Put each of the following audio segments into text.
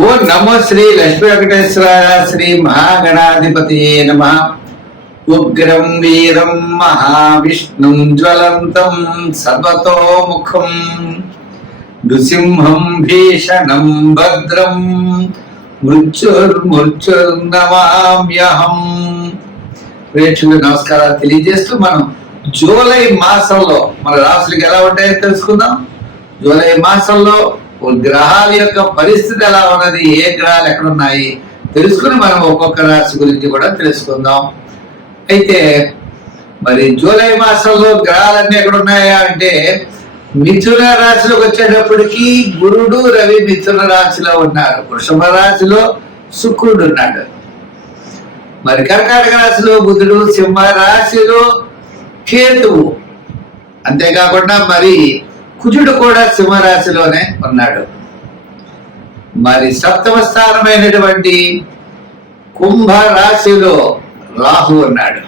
ఓ నమో శ్రీ లక్ష్మీ వెంకటేశ్వరాయ శ్రీ మహాగణాధిపతి నమ. ఉగ్రం వీరం మహావిష్ణుం జ్వలంతం సర్వతోముఖం నృసింహం భీషణం భద్రం మృత్యుర్నమామ్యహం. ప్రేక్షకులు నమస్కారాలు తెలియజేస్తూ మనం జూలై మాసంలో మన రాశులకు ఎలా ఉంటాయో తెలుసుకుందాం. జూలై మాసంలో గ్రహాల యొక్క పరిస్థితి ఎలా ఉన్నది, ఏ గ్రహాలు ఎక్కడున్నాయి తెలుసుకుని మనం ఒక్కొక్క రాశి గురించి కూడా తెలుసుకుందాం. అయితే మరి జూలై మాసంలో గ్రహాలన్నీ ఎక్కడున్నాయా అంటే మిథున రాశిలోకి వచ్చేటప్పటికి గురుడు రవి మిథున రాశిలో ఉన్నారు. వృషభ రాశిలో శుక్రుడు ఉన్నాడు. మరి కర్కాటక రాశిలో బుధుడు, సింహ రాశిలో కేతువు, అంతేకాకుండా మరి కుజుడు కూడా సింహరాశిలోనే ఉన్నాడు. మరి సప్తమ స్థానమైనటువంటి కుంభ రాశిలో రాహు ఉన్నాడు.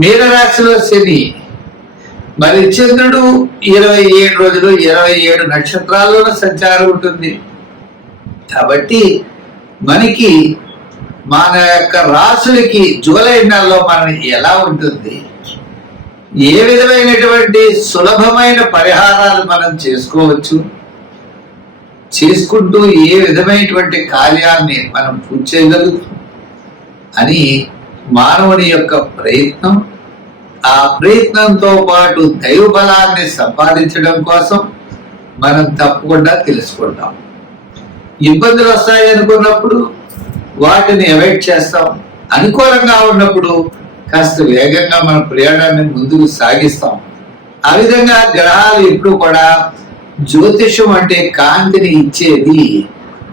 మీనరాశిలో శని. మరి చంద్రుడు 27 రోజులు 27 నక్షత్రాల్లోనూ సంచారం ఉంటుంది. కాబట్టి మనకి మన యొక్క రాశులకి జూలై నెలలో మనం ఎలా ఉంటుంది, ఏ విధమైనటువంటి సులభమైన పరిహారాలు మనం చేసుకోవచ్చు, చేసుకుంటూ ఏ విధమైనటువంటి కార్యాన్ని మనం పూర్తి చేయగలుగుతాం అని మానవుని యొక్క ప్రయత్నం. ఆ ప్రయత్నంతో పాటు దైవ బలాన్ని సంపాదించడం కోసం మనం తప్పకుండా తెలుసుకుంటాం. ఇబ్బందులు వస్తాయి అనుకున్నప్పుడు వాటిని అవాయిడ్ చేస్తాం. అనుకూలంగా ఉన్నప్పుడు కాస్త వేగంగా మన ప్రయాణాన్ని ముందుకు సాగిస్తాం. ఆ విధంగా గ్రహాలు ఎప్పుడు కూడా జ్యోతిషం అంటే కాంతిని ఇచ్చేది,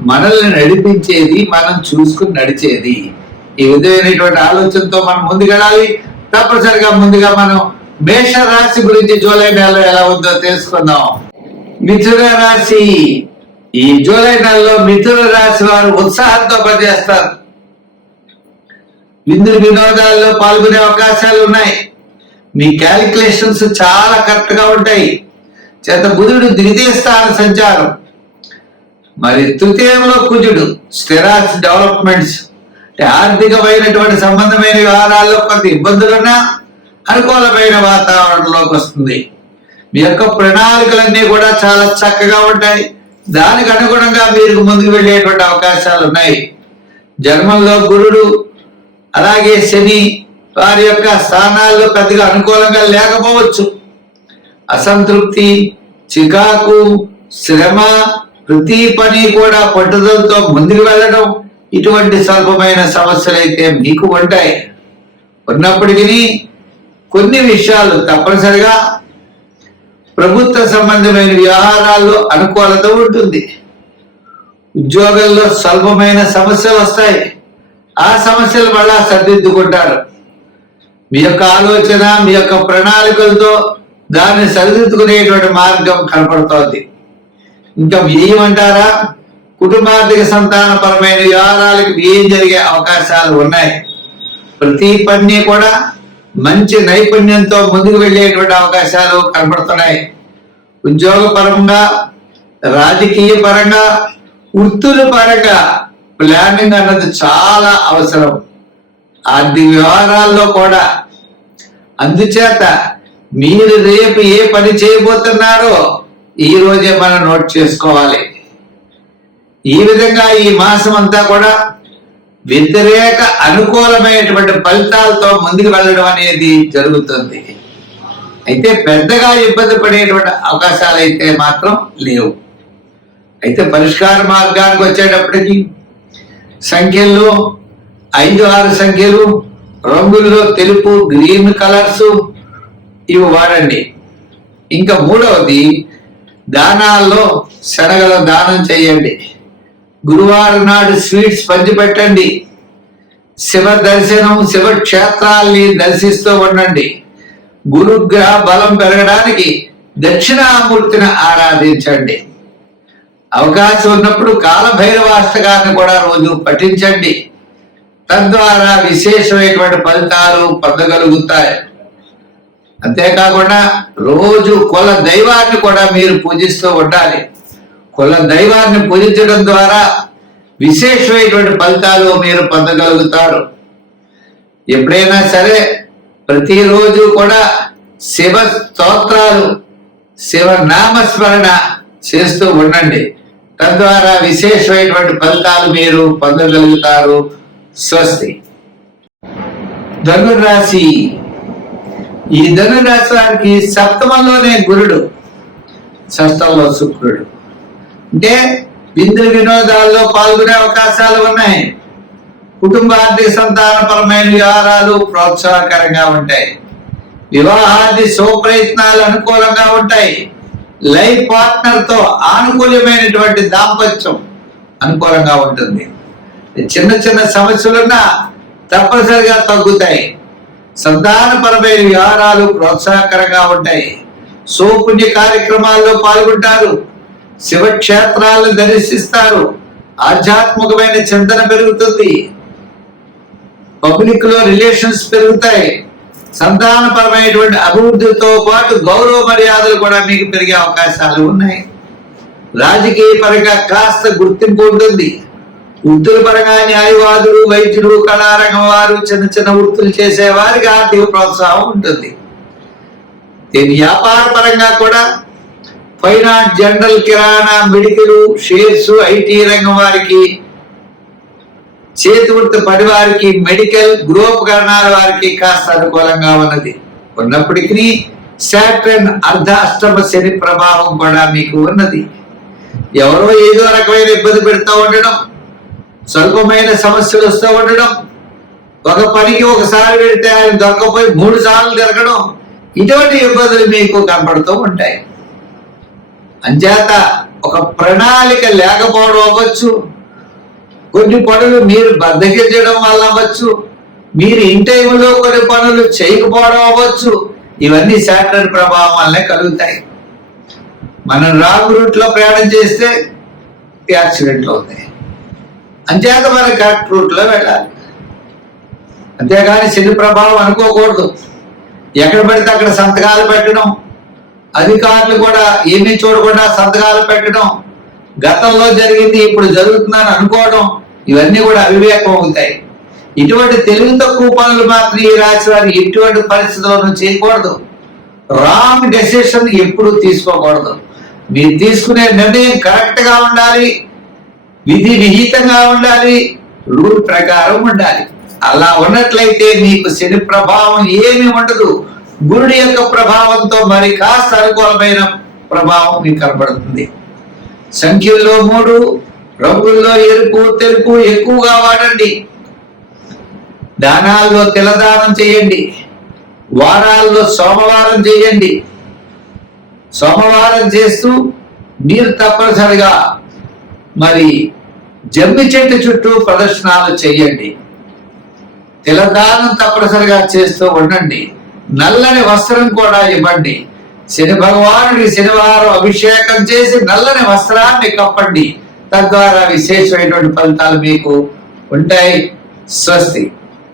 మనల్ని నడిపించేది, మనం చూసుకుని నడిచేది. ఈ విధమైనటువంటి ఆలోచనతో మనం ముందుకెళ్ళాలి. తప్పనిసరిగా ముందుగా మనం మేష రాశి గురించి జూలై నెలలో ఎలా ఉందో తెలుసుకుందాం. మిథున రాశి. ఈ జూలై నెలలో మిథున రాశి వారు ఉత్సాహంతో పనిచేస్తారు. విందులు వినోదాల్లో పాల్గొనే అవకాశాలు ఉన్నాయి. మీ క్యాలిక్యులేషన్స్ చాలా కరెక్ట్ గా ఉంటాయి. చేత బుధుడు ద్వితీయ స్థాన సంచారం. మరి తృతీయంలో కుజుడు స్థిరాస్తి డెవలప్మెంట్స్, ఆర్థికమైనటువంటి సంబంధమైన వ్యవహారాల్లో కొంత ఇబ్బందులున్నా అనుకూలమైన వాతావరణంలోకి వస్తుంది. మీ యొక్క ప్రణాళికలన్నీ కూడా చాలా చక్కగా ఉంటాయి. దానికి అనుగుణంగా మీరు ముందుకు వెళ్ళేటువంటి అవకాశాలు ఉన్నాయి. జన్మంలో గురుడు అలాగే శని వారి యొక్క స్థానాల్లో పెద్దగా అనుకూలంగా లేకపోవచ్చు. అసంతృప్తి, చికాకు, శ్రమ, ప్రతి పని కూడా పట్టుదలతో ముందుకు వెళ్ళడం, ఇటువంటి స్వల్పమైన సమస్యలు అయితే మీకు ఉంటాయి. ఉన్నప్పటికీ కొన్ని విషయాలు తప్పనిసరిగా ప్రభుత్వ సంబంధమైన వ్యవహారాల్లో అనుకూలత ఉంటుంది. ఉద్యోగంలో స్వల్పమైన సమస్యలు వస్తాయి. ఆ సమస్యలు మళ్ళా సరిదిద్దుకుంటారు. మీ యొక్క ఆలోచన, మీ యొక్క ప్రణాళికలతో దాన్ని సరిదిద్దుకునేటువంటి మార్గం కనపడుతోంది. ఇంకా వ్యయం అంటారా, కుటుంబార్థిక సంతానపరమైన వ్యవహారాలకు వ్యయం జరిగే అవకాశాలు ఉన్నాయి. ప్రతి పని కూడా మంచి నైపుణ్యంతో ముందుకు వెళ్ళేటువంటి అవకాశాలు కనపడుతున్నాయి. ఉద్యోగ పరంగా, రాజకీయ పరంగా, వృత్తుల పరంగా ప్లానింగ్ అన్నది చాలా అవసరం. ఆర్థిక వ్యవహారాల్లో కూడా. అందుచేత మీరు రేపు ఏ పని చేయబోతున్నారో ఈ రోజే మనం నోట్ చేసుకోవాలి. ఈ విధంగా ఈ మాసం అంతా కూడా వ్యతిరేక అనుకూలమైనటువంటి ఫలితాలతో ముందుకు వెళ్ళడం అనేది జరుగుతుంది. అయితే పెద్దగా ఇబ్బంది పడేటువంటి అవకాశాలు అయితే మాత్రం లేవు. అయితే పరిష్కార మార్గానికి వచ్చేటప్పటికి సంఖ్యల్లో 5, 6 సంఖ్యలు, రంగుల్లో తెలుపు, గ్రీన్ కలర్స్ ఇవి వాడండి. ఇంకా మూడవది, దానాల్లో శనగలు దానం చేయండి. గురువారం నాడు స్వీట్స్ పంచిపెట్టండి. శివ దర్శనం, శివ క్షేత్రాల్ని దర్శిస్తూ ఉండండి. గురుగ్రహ బలం పెరగడానికి దక్షిణామూర్తిని ఆరాధించండి. అవకాశం ఉన్నప్పుడు కాలభైరవాష్టకాన్ని కూడా రోజు పఠించండి. తద్వారా విశేషమైనటువంటి ఫలితాలు పొందగలుగుతాయి. అంతేకాకుండా రోజు కుల దైవాన్ని కూడా మీరు పూజిస్తూ ఉండాలి. కుల దైవాన్ని పూజించడం ద్వారా విశేషమైనటువంటి ఫలితాలు మీరు పొందగలుగుతారు. ఎప్పుడైనా సరే ప్రతిరోజు కూడా శివ స్తోత్రాలు, శివ నామస్మరణ చేస్తూ ఉండండి. తద్వారా విశేషమైనటువంటి ఫలితాలు మీరు పొందగలుగుతారు. స్వస్తి. ధనురాశి. ఈ ధనురాశి వారికి సప్తమంలోనే గురుడు, షష్టంలో శుక్రుడు. అంటే విందు వినోదాల్లో పాల్గొనే అవకాశాలు ఉన్నాయి. కుటుంబ ఆర్థిక సంతానపరమైన వ్యవహారాలు ప్రోత్సాహకరంగా ఉంటాయి. వివాహాది శుభప్రయత్నాలు అనుకూలంగా ఉంటాయి. లైఫ్ పార్ట్నర్ తో ఆనుకూల్యమైనటువంటి దాంపత్యం అనుకూలంగా ఉంటుంది. చిన్న చిన్న సమస్యలున్నా తప్పనిసరిగా తగ్గుతాయి. సంతానపరమైన వ్యవహారాలు ప్రోత్సాహకరంగా ఉంటాయి. సోపుణ్య కార్యక్రమాల్లో పాల్గొంటారు. శివక్షేత్రాలను దర్శిస్తారు. ఆధ్యాత్మికమైన చింతన పెరుగుతుంది. పబ్లిక్ లో రిలేషన్స్ పెరుగుతాయి. సంతానపరమైనటువంటి అభివృద్ధితో పాటు గౌరవ మర్యాదలు కూడా మీకు పెరిగే అవకాశాలు ఉన్నాయి. రాజకీయ పరంగా కాస్త గుర్తింపు ఉంటుంది. వృత్తుల పరంగా న్యాయవాదులు, వైద్యులు, కళారంగం వారు, చిన్న చిన్న వృత్తులు చేసే వారికి ఆర్థిక ప్రోత్సాహం ఉంటుంది. వ్యాపార పరంగా కూడా finance, general, kirana, medical, shares, IT రంగం వారికి, చేతి వృత్తి పని వారికి, మెడికల్, గృహోపకరణాల వారికి కాస్త అనుకూలంగా ఉన్నది. ఉన్నప్పటికీ శాటర్న్ అర్ధాష్టమ శని ప్రభావం కూడా మీకు ఉన్నది. ఎవరో ఏదో రకమైన ఇబ్బంది పెడుతూ ఉండడం, స్వల్పమైన సమస్యలు వస్తూ ఉండడం, ఒక పనికి ఒకసారి పెడితే ఆయన దొరకపోయి 3 సార్లు జరగడం, ఇటువంటి ఇబ్బందులు మీకు కనపడుతూ ఉంటాయి. అంచేత ఒక ప్రణాళిక లేకపోవడం అవ్వచ్చు, కొన్ని పనులు మీరు బద్దకించడం వల్ల అవ్వచ్చు, మీరు ఇన్ టైంలో కొన్ని పనులు చేయకపోవడం అవ్వచ్చు. ఇవన్నీ శాటర్న్ ప్రభావం వల్లే కలుగుతాయి. మనం రాంగ్ రూట్ లో ప్రయాణం చేస్తే యాక్సిడెంట్లు అవుతాయి. అంచేత మనం కరెక్ట్ రూట్ లో వెళ్ళాలి. అంతేగాని శని ప్రభావం అనుకోకూడదు. ఎక్కడ పడితే అక్కడ సంతకాలు పెట్టడం, అధికారులు కూడా ఏమీ చూడకుండా సంతకాలు పెట్టడం, గతంలో జరిగింది ఇప్పుడు జరుగుతుందని అనుకోవడం, ఇవన్నీ కూడా అవివేకం అవుతాయి. ఇటువంటి తెలివి తక్కువ పనులు మాత్రం ఈ రాశి వారు ఎటువంటి పరిస్థితుల్లోనూ చేయకూడదు. రాంగ్ డెసిషన్ ఎప్పుడు తీసుకోకూడదు. మీరు తీసుకునే నిర్ణయం కరెక్ట్ గా ఉండాలి, విధి విహితంగా ఉండాలి, రూల్ ప్రకారం ఉండాలి. అలా ఉన్నట్లయితే మీకు శని ప్రభావం ఏమీ ఉండదు. గురుడి యొక్క ప్రభావంతో మరి కాస్త అనుకూలమైన ప్రభావం మీకు కనబడుతుంది. సంఖ్యల్లో 3, రంగుల్లో ఎరుపు, తెలుపు ఎక్కువగా వాడండి. దానాల్లో తిలదానం చేయండి. వారాల్లో సోమవారం చేయండి. సోమవారం చేస్తూ మీరు తప్పనిసరిగా మరి జమ్మి చెట్టు చుట్టూ ప్రదర్శనలు చేయండి. తిలదానం తప్పనిసరిగా చేస్తూ ఉండండి. నల్లని వస్త్రం కూడా ఇవ్వండి. శని భగవానుడి శనివారం అభిషేకం చేసి నల్లని వస్త్రాన్ని కప్పండి. తద్వారా విశేషమైనటువంటి ఫలితాలు మీకు ఉంటాయి. స్వస్తి.